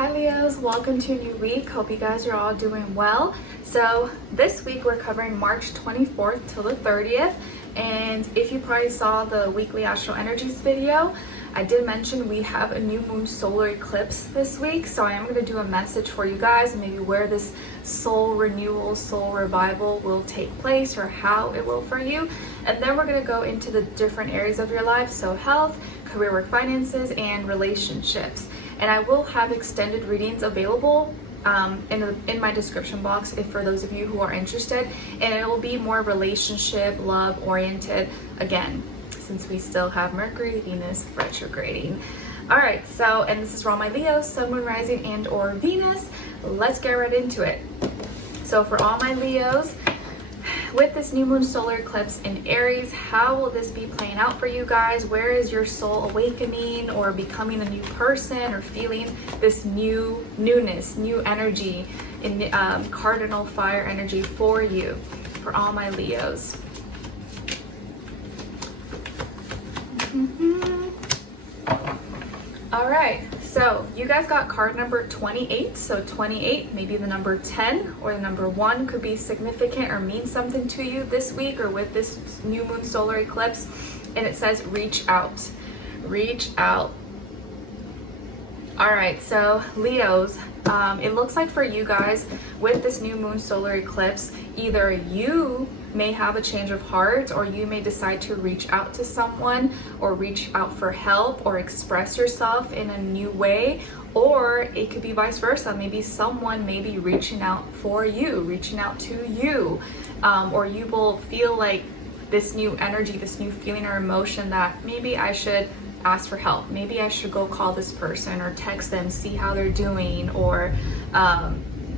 Hi Leos, welcome to a new week. Hope you guys are all doing well. So this week we're covering March 24th till the 30th. And if you probably saw the weekly astral energies video, I did mention we have a new moon solar eclipse this week. So I am going to do a message for you guys and maybe where this soul renewal, soul revival will take place or how it will for you. And then we're going to go into the different areas of your life. So health, career, work, finances, and relationships. And I will have extended readings available in my description box if for those of you who are interested. And it will be more relationship, love oriented again, since we still have Mercury, Venus retrograding. All right, so, and this is for all my Leos, Sun, Moon, Rising, and or Venus. Let's get right into it. So for all my Leos, with this new moon solar eclipse in Aries, how will this be playing out for you guys? Where is your soul awakening or becoming a new person or feeling this newness, new energy in cardinal fire energy for you, for all my Leos? All right, so you guys got card number 28. So 28, maybe the number 10 or the number 1 could be significant or mean something to you this week or with this new moon solar eclipse. And it says reach out, reach out. All right, so Leos, it looks like for you guys with this new moon solar eclipse, either you may have a change of heart or you may decide to reach out to someone or reach out for help or express yourself in a new way, or it could be vice versa. Maybe someone may be reaching out for you, reaching out to you, or you will feel like this new energy, this new feeling or emotion that maybe I should ask for help. Maybe I should go call this person or text them, see how they're doing, or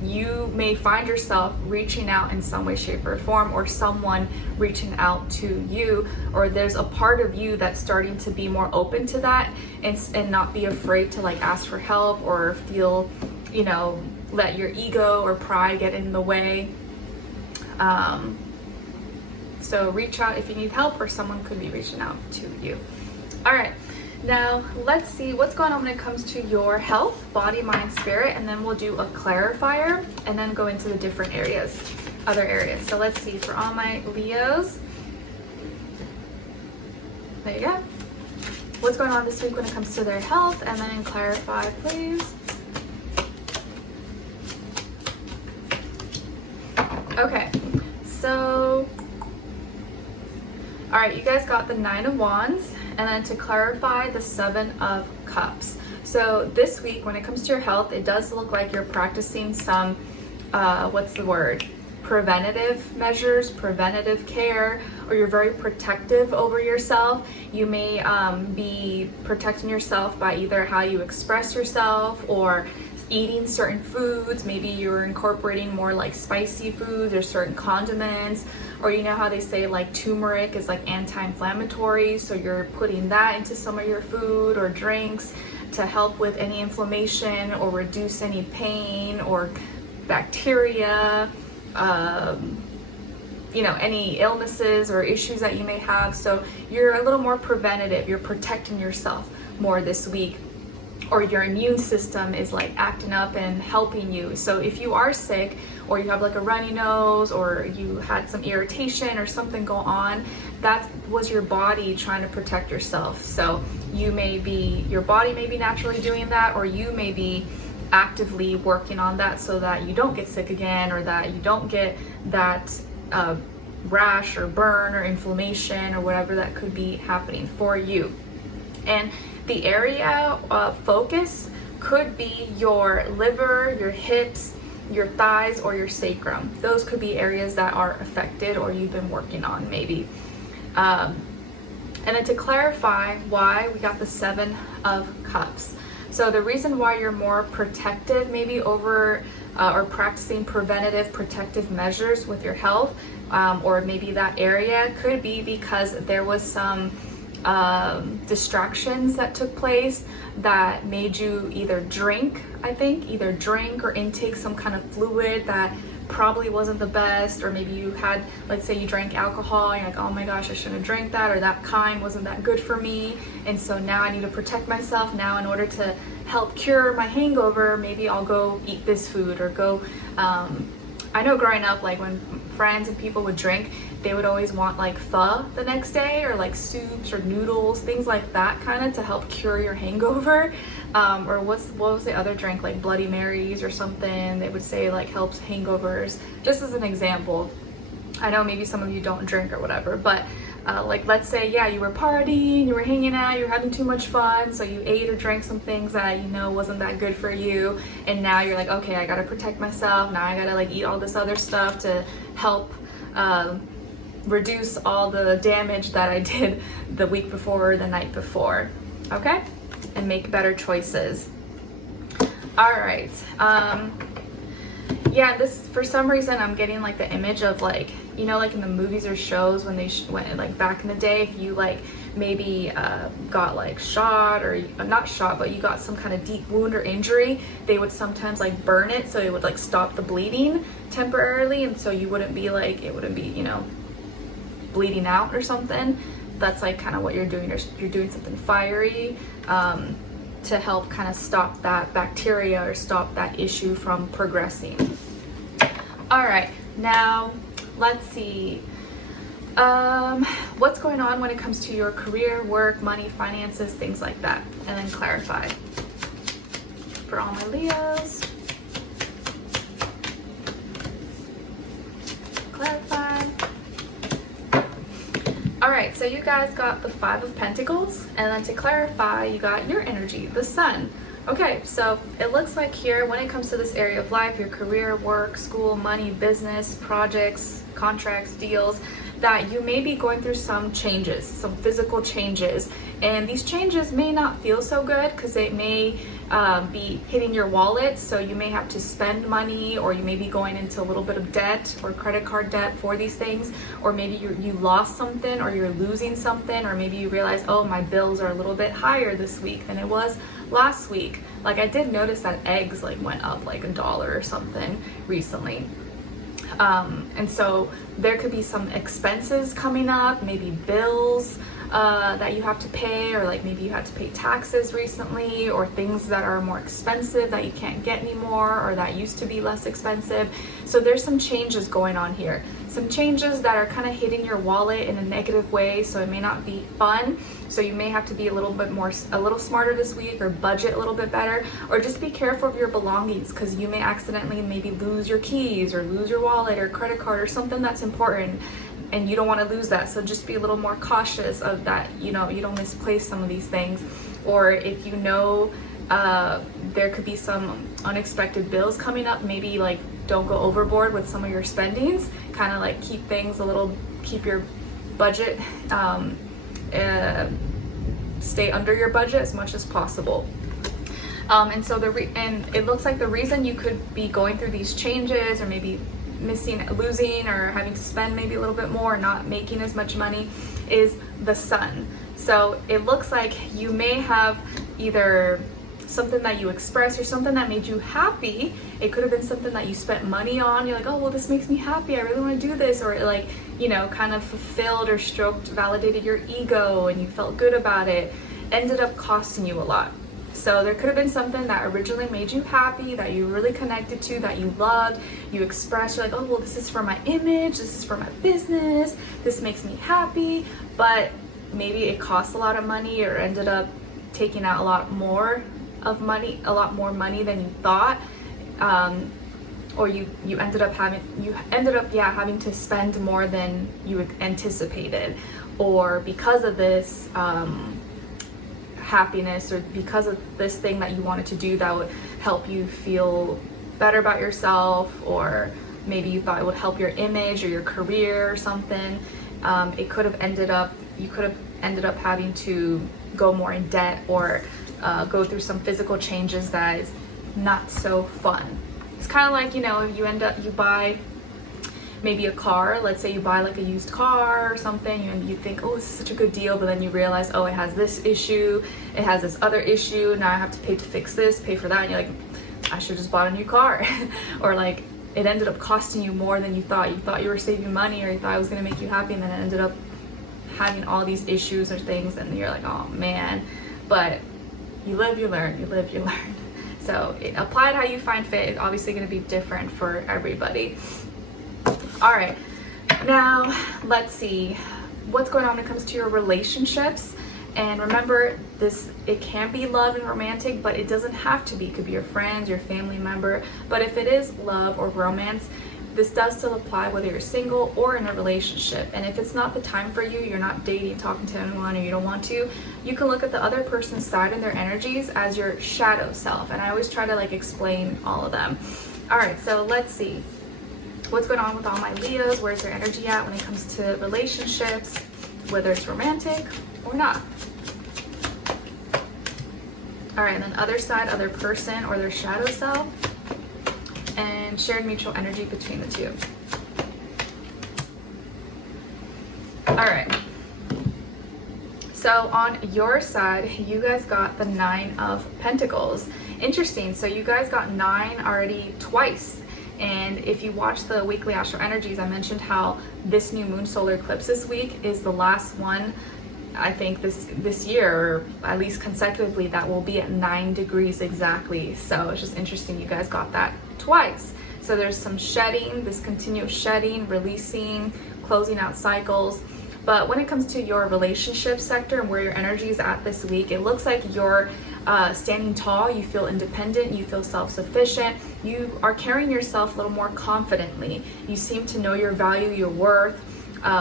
you may find yourself reaching out in some way, shape, or form, or someone reaching out to you, or there's a part of you that's starting to be more open to that and not be afraid to like ask for help or feel, you know, let your ego or pride get in the way. So reach out if you need help, or someone could be reaching out to you. All right. Now, let's see what's going on when it comes to your health, body, mind, spirit, and then we'll do a clarifier and then go into the different areas, other areas. So let's see, for all my Leos, there you go. What's going on this week when it comes to their health, and then clarify, please. Okay, so, all right, you guys got the 9 of Wands. And then to clarify, the 7 of Cups. So this week, when it comes to your health, it does look like you're practicing some, preventative measures, preventative care, or you're very protective over yourself. You may be protecting yourself by either how you express yourself or eating certain foods. Maybe you're incorporating more like spicy foods or certain condiments, or you know how they say like turmeric is like anti-inflammatory, so you're putting that into some of your food or drinks to help with any inflammation or reduce any pain or bacteria, you know, any illnesses or issues that you may have. So you're a little more preventative, you're protecting yourself more this week, or your immune system is like acting up and helping you. So if you are sick, or you have like a runny nose, or you had some irritation or something go on, that was your body trying to protect yourself. So your body may be naturally doing that, or you may be actively working on that so that you don't get sick again, or that you don't get that rash or burn or inflammation or whatever that could be happening for you. And the area of focus could be your liver, your hips, your thighs, or your sacrum. Those could be areas that are affected or you've been working on maybe. And then to clarify why we got the 7 of Cups. So the reason why you're more protective maybe over or practicing preventative protective measures with your health, or maybe that area could be because there was some distractions that took place that made you either drink or intake some kind of fluid that probably wasn't the best, or maybe you had, let's say you drank alcohol and you're like, oh my gosh, I shouldn't have drank that, or that kind wasn't that good for me, and so now I need to protect myself now in order to help cure my hangover, maybe I'll go eat this food or go, I know growing up, like when friends and people would drink, they would always want like pho the next day, or like soups or noodles, things like that, kind of to help cure your hangover. Or what was the other drink, like Bloody Marys or something, they would say like helps hangovers, just as an example. I know maybe some of you don't drink or whatever, but like let's say, yeah, you were partying, you were hanging out, you were having too much fun, so you ate or drank some things that you know wasn't that good for you, and now you're like, okay, I gotta protect myself, now I gotta like eat all this other stuff to help reduce all the damage that I did the week before or the night before, okay? And make better choices. All right. Yeah, this, for some reason, I'm getting like the image of like, you know, like in the movies or shows when they went like back in the day, if you like maybe got like shot, or not shot, but you got some kind of deep wound or injury, they would sometimes like burn it so it would like stop the bleeding temporarily, and so you wouldn't be like, it wouldn't be, you know, bleeding out or something. That's like kind of what you're doing. You're doing something fiery to help kind of stop that bacteria or stop that issue from progressing. All right, now let's see. What's going on when it comes to your career, work, money, finances, things like that, and then clarify for all my Leos. Clarify. All right, so you guys got the Five of Pentacles, and then to clarify, you got your energy, the Sun. Okay, so it looks like here, when it comes to this area of life, your career, work, school, money, business, projects, contracts, deals, that you may be going through some changes, some physical changes. And these changes may not feel so good because they may be hitting your wallet. So you may have to spend money, or you may be going into a little bit of debt or credit card debt for these things. Or maybe you lost something, or you're losing something, or maybe you realize, oh, my bills are a little bit higher this week than it was last week. Like I did notice that eggs like went up like $1 or something recently. And so there could be some expenses coming up, maybe bills that you have to pay, or like maybe you had to pay taxes recently, or things that are more expensive that you can't get anymore, or that used to be less expensive. So there's some changes going on here. Some changes that are kind of hitting your wallet in a negative way, so it may not be fun. So you may have to be a little smarter this week, or budget a little bit better, or just be careful of your belongings, because you may accidentally maybe lose your keys, or lose your wallet or credit card or something that's important, and you don't want to lose that. So just be a little more cautious of that, you know, you don't misplace some of these things. Or if you know there could be some unexpected bills coming up, maybe like don't go overboard with some of your spendings, kind of like keep your budget, stay under your budget as much as possible. And so and it looks like the reason you could be going through these changes, or maybe losing, or having to spend maybe a little bit more, not making as much money, is the Sun. So it looks like you may have either something that you expressed, or something that made you happy. It could have been something that you spent money on. You're like, oh, well, this makes me happy, I really want to do this. Or it, like, you know, kind of fulfilled or validated your ego, and you felt good about it. Ended up costing you a lot. So there could have been something that originally made you happy, that you really connected to, that you loved, you expressed, you're like, oh, well, this is for my image, this is for my business, this makes me happy, but maybe it cost a lot of money, or ended up taking out a lot more money than you thought, or you ended up having to spend more than you anticipated, or because of this happiness, or because of this thing that you wanted to do that would help you feel better about yourself, or maybe you thought it would help your image or your career or something. You could have ended up having to go more in debt, or go through some physical changes that is not so fun. It's kind of like, you know, if you buy maybe a car, let's say you buy like a used car or something, and you think, oh, this is such a good deal, but then you realize, oh, it has this issue, it has this other issue, now I have to pay to fix this, pay for that, and you're like, I should just bought a new car. Or like, it ended up costing you more than you thought. You thought you were saving money, or you thought it was going to make you happy, and then it ended up having all these issues or things, and you're like, oh man. But you live, you learn, you live, you learn. So apply it how you find fit. It's obviously going to be different for everybody. All right, now let's see what's going on when it comes to your relationships. And remember, it can be love and romantic, but it doesn't have to be. It could be your friends, your family member. But if it is love or romance, this does still apply whether you're single or in a relationship. And if it's not the time for you, you're not dating, talking to anyone, or you don't want to, you can look at the other person's side and their energies as your shadow self. And I always try to explain all of them. All right, so let's see what's going on with all my Leos. Where's their energy at when it comes to relationships, whether it's romantic or not. All right, and then other side, other person or their shadow self, and shared mutual energy between the two. All right, so on your side, you guys got the 9 of Pentacles. Interesting, so you guys got 9 already twice. And if you watch the weekly astral energies, I mentioned how this new moon solar eclipse this week is the last one, I think this year, or at least consecutively, that will be at 9 degrees exactly. So it's just interesting you guys got that twice. So there's some shedding, this continuous shedding, releasing, closing out cycles. But when it comes to your relationship sector and where your energy is at this week, it looks like you're standing tall, you feel independent, you feel self-sufficient, you are carrying yourself a little more confidently. You seem to know your value, your worth,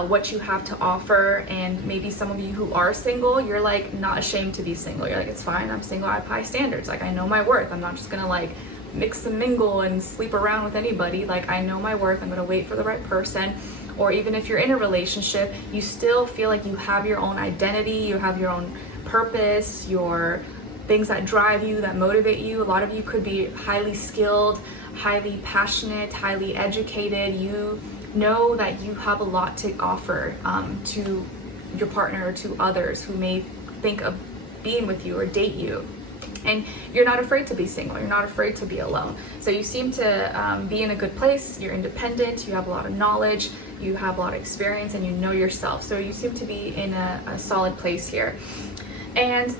what you have to offer. And maybe some of you who are single, you're not ashamed to be single. You're it's fine, I'm single, I have high standards. I know my worth. I'm not just gonna mix and mingle and sleep around with anybody. I know my worth. I'm gonna wait for the right person. Or even if you're in a relationship, you still feel like you have your own identity, you have your own purpose, your things that drive you, that motivate you. A lot of you could be highly skilled, highly passionate, highly educated. You know that you have a lot to offer to your partner or to others who may think of being with you or date you. And you're not afraid to be single, you're not afraid to be alone. So you seem to be in a good place, you're independent, you have a lot of knowledge, you have a lot of experience, and you know yourself. So you seem to be in a solid place here. And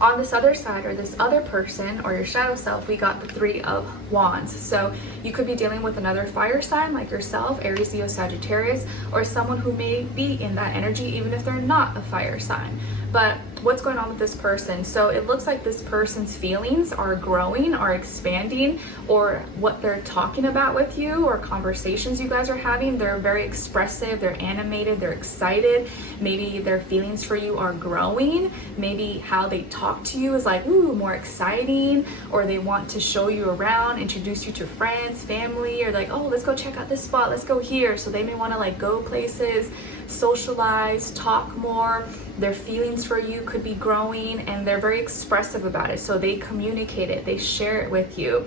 on this other side, or this other person or your shadow self, we got the 3 of Wands. So you could be dealing with another fire sign like yourself, Aries, Leo, Sagittarius, or someone who may be in that energy even if they're not a fire sign. But what's going on with this person? So it looks like this person's feelings are growing, are expanding, or what they're talking about with you, or conversations you guys are having. They're very expressive, they're animated, they're excited. Maybe their feelings for you are growing. Maybe how they talk to you is ooh, more exciting, or they want to show you around, introduce you to friends, family, or oh, let's go check out this spot, let's go here. So they may want to go places, socialize, talk more. Their feelings for you could be growing, and they're very expressive about it. So they communicate it, they share it with you.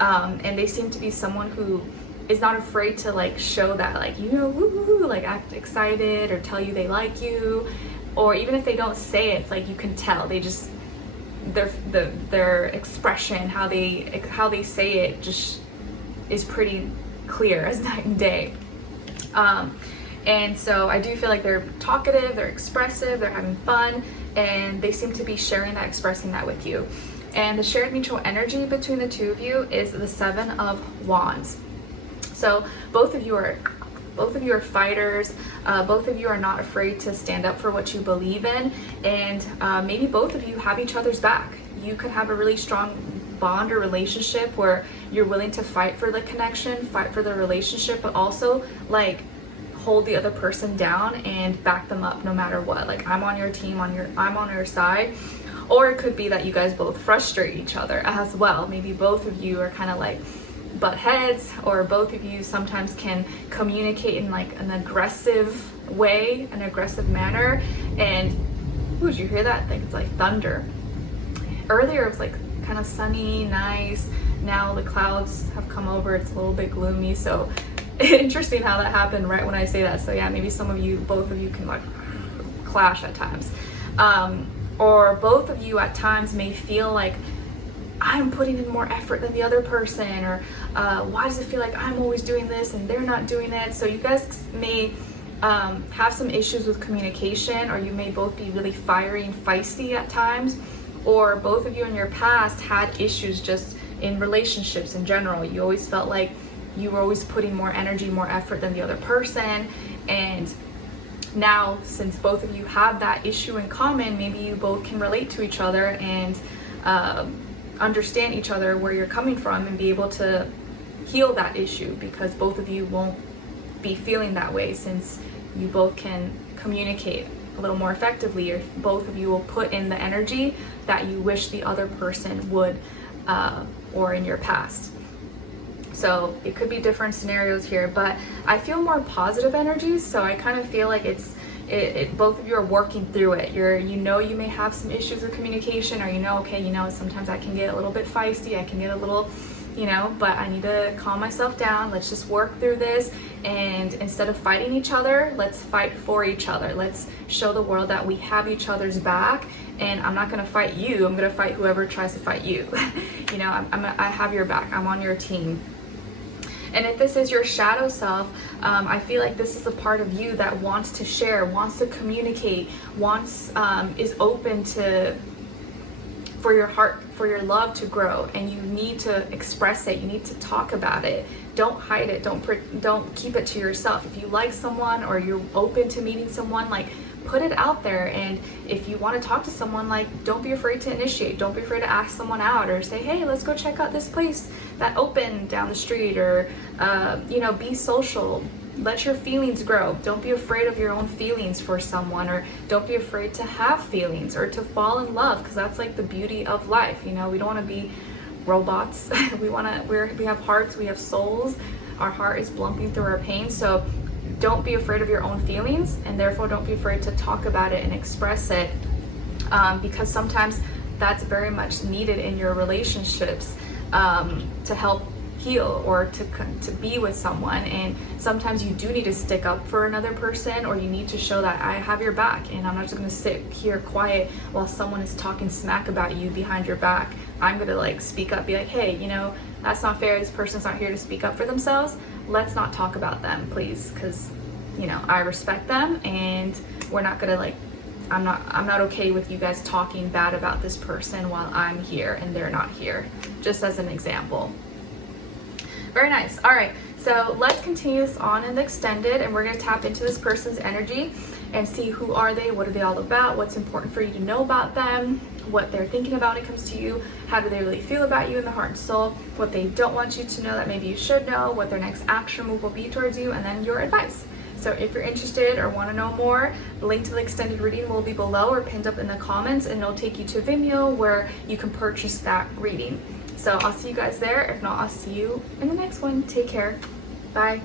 And they seem to be someone who is not afraid to show that, woo, act excited or tell you they like you. Or even if they don't say it, it's you can tell. They just, their expression, how they say it just is pretty clear as night and day. And so I do feel like they're talkative, they're expressive, they're having fun, and they seem to be sharing that, expressing that with you. And the shared mutual energy between the two of you is the 7 of Wands. So both of you are fighters. Both of you are not afraid to stand up for what you believe in, and maybe both of you have each other's back. You could have a really strong bond or relationship where you're willing to fight for the connection, fight for the relationship, but also hold the other person down and back them up no matter what. I'm on your team, I'm on your side. Or it could be that you guys both frustrate each other as well. Maybe both of you are kind of butt heads, or both of you sometimes can communicate in an aggressive way, an aggressive manner. And ooh, did you hear that? I think it's thunder. Earlier it was kind of sunny, nice. Now the clouds have come over, it's a little bit gloomy. So interesting how that happened right when I say that. So yeah, maybe both of you can clash at times. Or both of you at times may feel I'm putting in more effort than the other person, or why does it feel like I'm always doing this and they're not doing it? So you guys may have some issues with communication, or you may both be really fiery and feisty at times. or both of you in your past had issues just in relationships in general. You always felt like you were always putting more energy, more effort than the other person. And now, since both of you have that issue in common, maybe you both can relate to each other and understand each other, where you're coming from, and be able to heal that issue, because both of you won't be feeling that way, since you both can communicate a little more effectively, or both of you will put in the energy that you wish the other person would, or in your past. So it could be different scenarios here, but I feel more positive energies. So I kind of feel like both of you are working through it. You may have some issues with communication, or okay, sometimes I can get a little bit feisty, I can get a little, but I need to calm myself down. Let's just work through this, and instead of fighting each other, let's fight for each other. Let's show the world that we have each other's back, and I'm not gonna fight you, I'm gonna fight whoever tries to fight you. I have your back, I'm on your team. And if this is your shadow self, I feel like this is a part of you that wants to share, wants to communicate, is open for your heart, for your love to grow, and you need to express it. You need to talk about it. Don't hide it. Don't keep it to yourself. If you like someone, or you're open to meeting someone, put it out there. And if you want to talk to someone, don't be afraid to initiate. Don't be afraid to ask someone out, or say, hey, let's go check out this place that opened down the street, or be social. Let your feelings grow. Don't be afraid of your own feelings for someone, or don't be afraid to have feelings or to fall in love, because that's the beauty of life. We don't want to be robots. we have hearts, we have souls. Our heart is blumping through our pain. So don't be afraid of your own feelings, and therefore don't be afraid to talk about it and express it, because sometimes that's very much needed in your relationships, to help heal, or to be with someone. And sometimes you do need to stick up for another person, or you need to show that I have your back, and I'm not just going to sit here quiet while someone is talking smack about you behind your back. I'm going to speak up, be like, hey, that's not fair. This person's not here to speak up for themselves. Let's not talk about them, please, because I respect them, and we're not going to I'm not okay with you guys talking bad about this person while I'm here and they're not here, just as an example. Very nice. All right, so let's continue this on in the extended, and we're going to tap into this person's energy and see who are they, what are they all about, what's important for you to know about them, what they're thinking about when it comes to you, how do they really feel about you in the heart and soul, what they don't want you to know that maybe you should know, what their next action move will be towards you, and then your advice. So if you're interested or want to know more, the link to the extended reading will be below or pinned up in the comments, and it'll take you to Vimeo, where you can purchase that reading. So I'll see you guys there. If not, I'll see you in the next one. Take care. Bye.